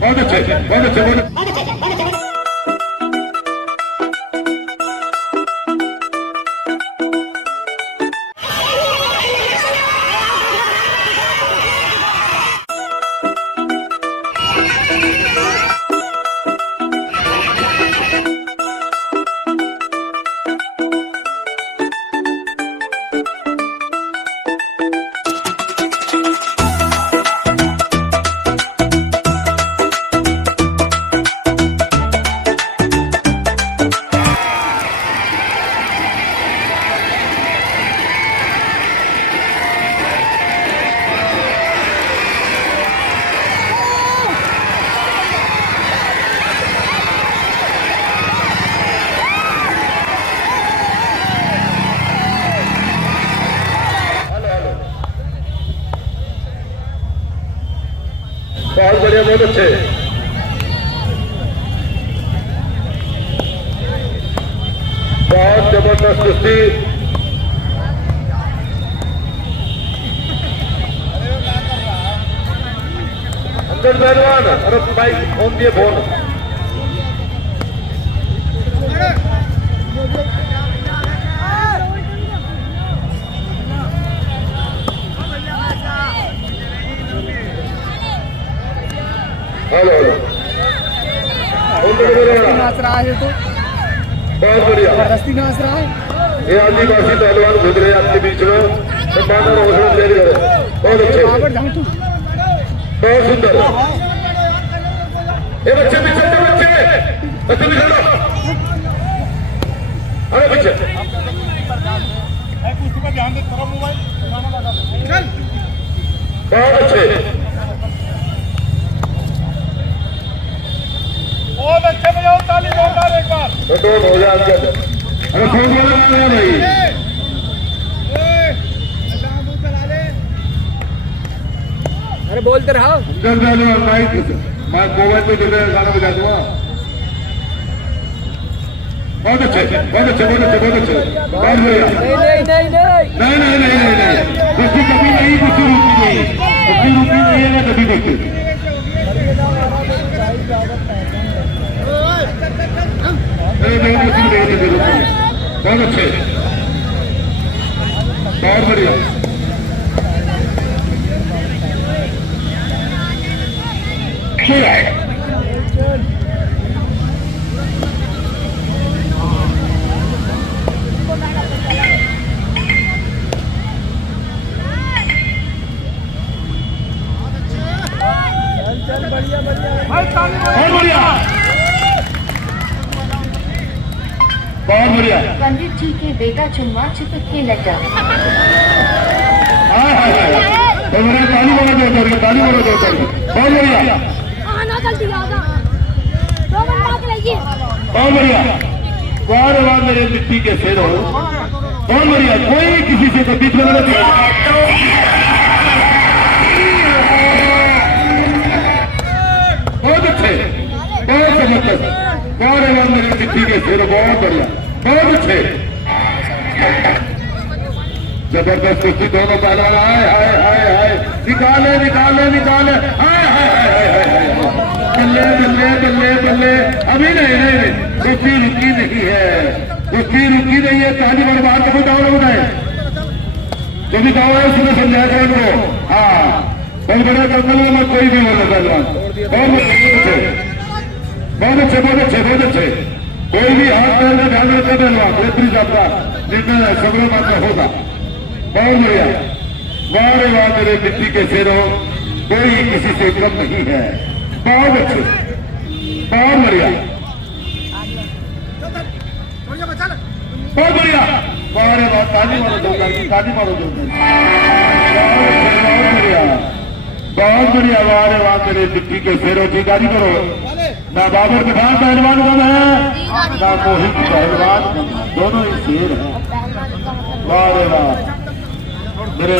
बहुत अच्छे बहुत अच्छे बहुत अच्छे। बहुत बढ़िया बहुत अच्छे। बहुत जबरदस्त कुश्ती। अंदर पहलवान अरे भाई फोन दिए फोन। हेलो नाच रहा है तो बहुत बढ़िया जबरदस्ती नाच रहा है। ये आदिवासी पहलवान घूम रहे हैं आपके बीच में। सम्मान और हौसला दे रहे हैं। बहुत अच्छे बहुत सुंदर। ये बच्चे पीछे बच्चे पीछे अरे पीछे ध्यान दे मोबाइल बहुत अच्छे बहुत अच्छे बजाओ ताली जोरदार एक बार। फोटो हो जाए अंदर। अरे फोन वाला भाई अरे बोलते रहो माइक मैं मोबाइल पे चल रहा गाना बजा दूंगा। बहुत अच्छे बहुत अच्छे बहुत अच्छे बहुत अच्छे बहुत बढ़िया। नहीं नहीं नहीं नहीं नहीं कुश्ती कभी नहीं कुश्ती रुकी नहीं है ना कभी कुश्ती बहुत अच्छे बहुत बढ़िया। बहुत बढ़िया बहुत बढ़िया। पंडित जी के बेटा चुनवा चित्र के लटा। तो मेरा ताली बोला दो ताली बोला दो बहुत बढ़िया बहुत बढ़िया। बार बार मेरे मिट्टी के शेर हो बहुत बढ़िया। कोई किसी से तो बीच में बहुत अच्छे बहुत जबरदस्त। बार बार मेरे मिट्टी के शेर बहुत बढ़िया बहुत अच्छे जबरदस्त कुश्ती दोनों पहलवान। हाय हाय हाय हाय निकाले निकाले निकाले हाय हाय हाय हाय हाय बल्ले बल्ले बल्ले बल्ले। अभी नहीं नहीं कुश्ती रुकी नहीं है कुश्ती रुकी नहीं है। ताली बर्बाद को बताओ बताए जो भी दावा है उसने समझाया उनको। हाँ बहुत बड़े कंगल में कोई भी बोला पहलवान बहुत अच्छे बहुत अच्छे बहुत अच्छे। कोई भी हाथ पैर में ध्यान रखते पहलवान बेहतरीन आपका निर्णय सबरों मात्र होगा। बहुत बढ़िया वारे वाह मेरे मिट्टी के शेरों कोई किसी से कम नहीं है। बहुत अच्छे बहुत बढ़िया बहुत बढ़िया। वारे वाह ताली मारो जोरदार ताली मारो जोरदार। बहुत बढ़िया बहुत बढ़िया वारे वाह मेरे मिट्टी के शेरों की गाड़ी करो। ना बाबर पठान पहलवान कम है ना मोहित पहलवान दोनों ही शेर हैं। वारे वाह मेरे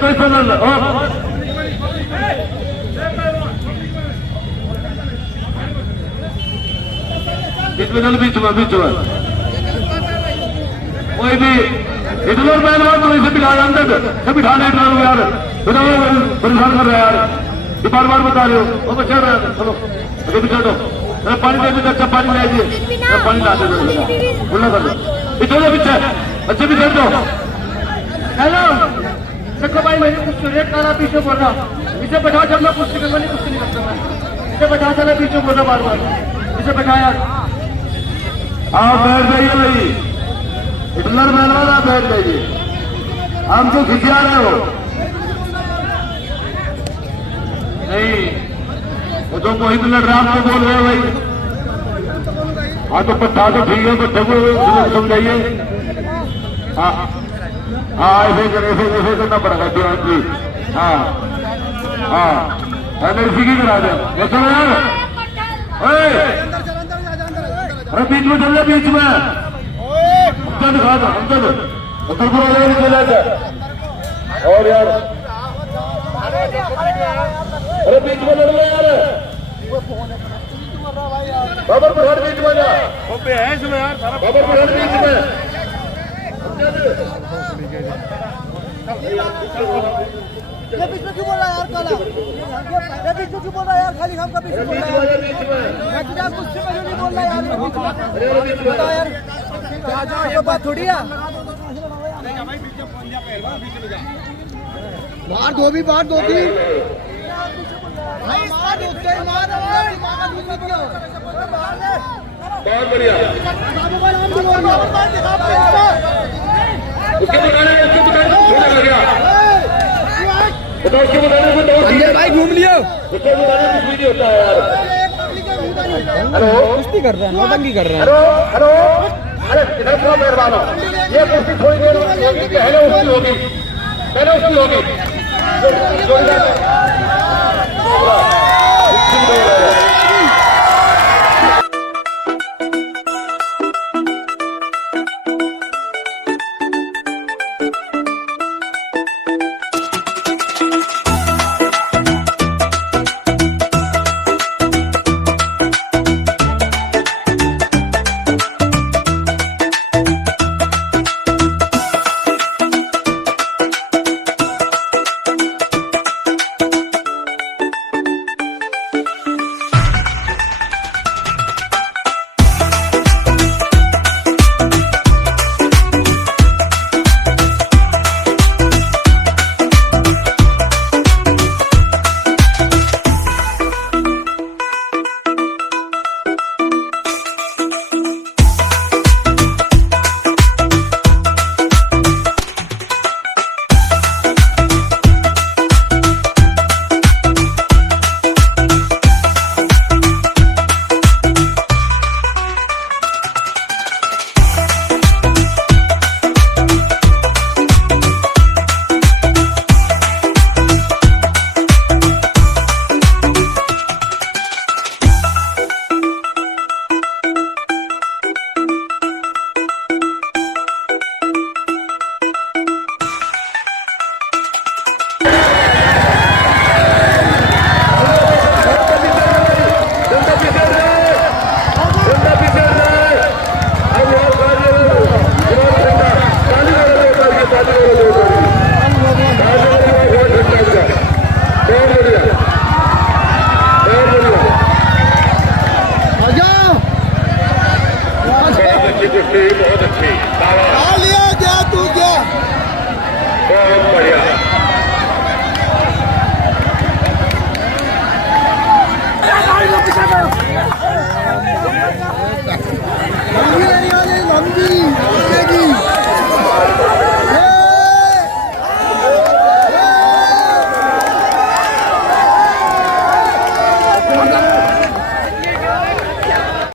कोई समझ बीच में कोई भी हिटलर पहलवान तो इसे बिठा अंदर से बिठा ले हिटलर को यार परेशान कर रहे हैं यार ये बार बार बता रहे हो वो बचा रहे हैं चलो अभी बिठा दो पानी दे दो अच्छा पानी ले आइए पानी ला दो खुला कर दो बिछो पीछे अच्छे भी कर दो हेलो देखो भाई मैंने कुछ रेट डाला पीछे बोल रहा इसे बैठा जब मैं कुछ करना नहीं कुछ नहीं करता मैं इसे बैठा चला पीछे बोल रहा बार बार इसे बैठाया आप बैठ जाइए भाई हिटलर पहलवान आप बैठ जाइए हमको खिंचा रहे हो नहीं वो जो को हिटलर राम को बोल रहे हो भाई हाँ तो पट्टा तो ठीक है बच्चे को समझाइए हाँ हाँ ऐसे करना पड़ेगा तुरंत जी हाँ हाँ इसी की करा दे वैसा यार अरे बीच में चल बीच में हमको दिखा दो हमको उत्तरपुर वाले निकल जाए और यार अरे बीच में लड़ लो यार बाबर पर बीच में जा है इसमें यार सारा बाबर पर बीच में ये बीच में क्यों बोल रहा है यार काला ये बीच में क्यों बोल रहा है यार खाली हम का बीच में बोल रहा है मैं तुझे गुस्से में नहीं बोल रहा यार ये बीच में बता यार ये बात थोड़ी है बाहर दो भी भाई मार दोस्ते मार बहुत बढ़िया उसके बताने छोटा लग गया उसके बताने से तो भाई घूम लियो उसके बताने कुछ भी नहीं होता है यार हेलो कुश्ती कर रहा है नौटंकी कर रहा है हेलो अरे इधर थोड़ा मेहरबान हो ये कुश्ती थोड़ी देर होगी पहले उसकी होगी